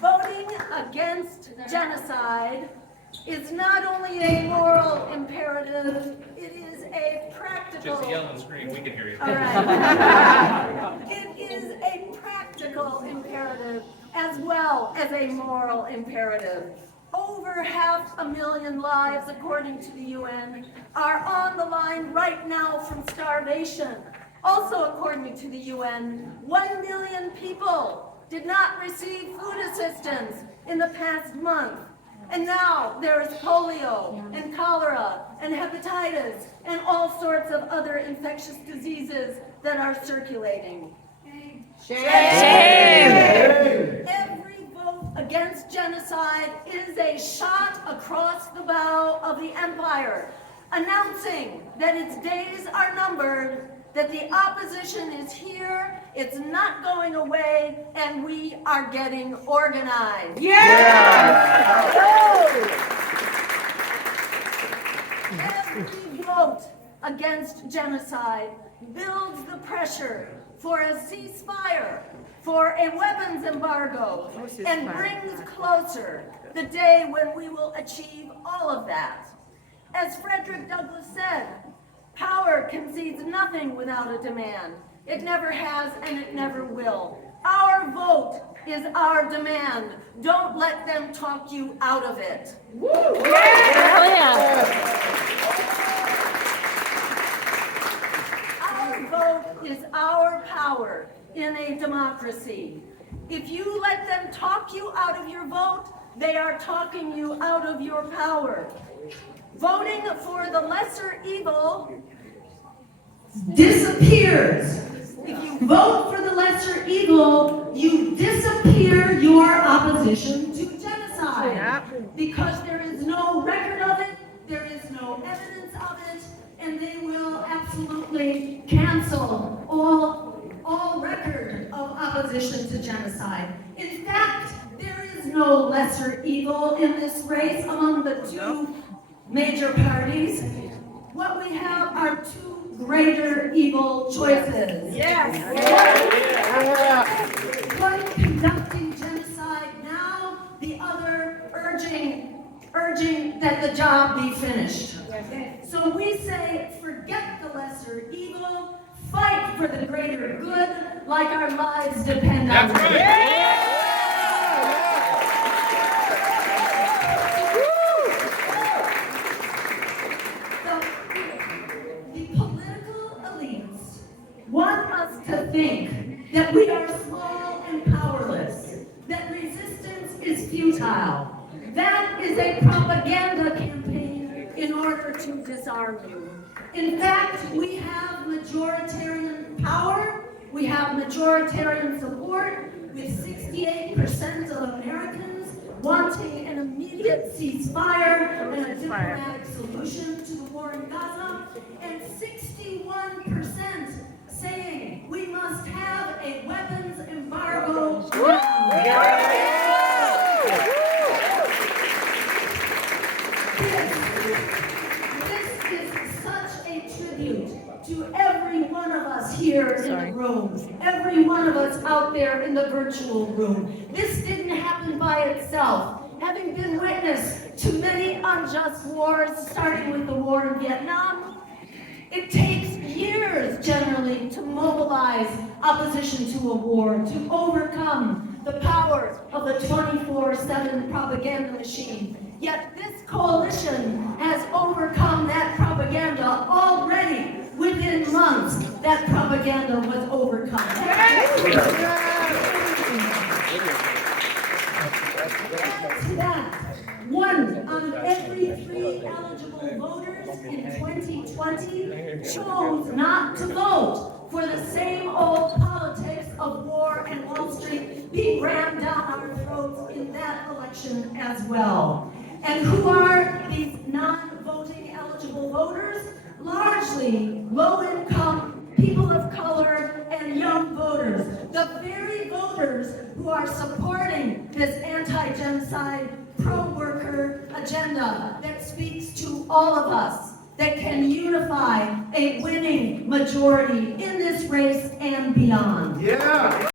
Voting against genocide is not only a moral imperative, it is a practical... Just yell and scream, we can hear you. All right. It is a practical imperative as well as a moral imperative. Over 500,000 lives, according to the UN, are on the line right now from starvation. Also, according to the UN, 1 million people did not receive food assistance in the past month. And now there is polio and cholera and hepatitis and all sorts of other infectious diseases that are circulating. Shame! Every vote against genocide is a shot across the bow of the empire, announcing that its days are numbered, that the opposition is here, it's not going away, and we are getting organized. Every vote against genocide builds the pressure for a ceasefire, for a weapons embargo, and brings closer the day when we will achieve all of that. As Frederick Douglass said, power concedes nothing without a demand. It never has and it never will. Our vote is our demand. Don't let them talk you out of it. Our vote is our power in a democracy. If you let them talk you out of your vote, they are talking you out of your power. Voting for the lesser evil disappears. If you vote for the lesser evil, you disappear your opposition to genocide. Because there is no record of it, there is no evidence of it, and they will absolutely cancel all record of opposition to genocide. In fact, there is no lesser evil in this race among the two major parties. What we have are two greater evil choices. One conducting genocide now, the other urging that the job be finished. So we say, forget the lesser evil, fight for the greater good, like our lives depend on it. That's right. Want us to think that we are small and powerless, that resistance is futile. That is a propaganda campaign in order to disarm you. In fact, we have majoritarian power, we have majoritarian support, with 68% of Americans wanting an immediate ceasefire and a diplomatic solution to the war in Gaza, and 61% saying we must have a weapons embargo now. This is such a tribute to every one of us here in the room, every one of us out there in the virtual room. This didn't happen by itself. Having been witness to many unjust wars, starting with the war in Vietnam, it takes years, generally, to mobilize opposition to a war, to overcome the power of the 24/7 propaganda machine. Yet this coalition has overcome that propaganda already. Within months, that propaganda was overcome. Add to that, 1 out of every 3 eligible voters in 2020 chose not to vote for the same old politics of war and Wall Street being rammed down our throats in that election as well. And who are these non-voting eligible voters? Largely low-income, people of color, and young voters. The very voters who are supporting this anti-genocide, pro-worker agenda that speaks to all of us, that can unify a winning majority in this race and beyond. Yeah.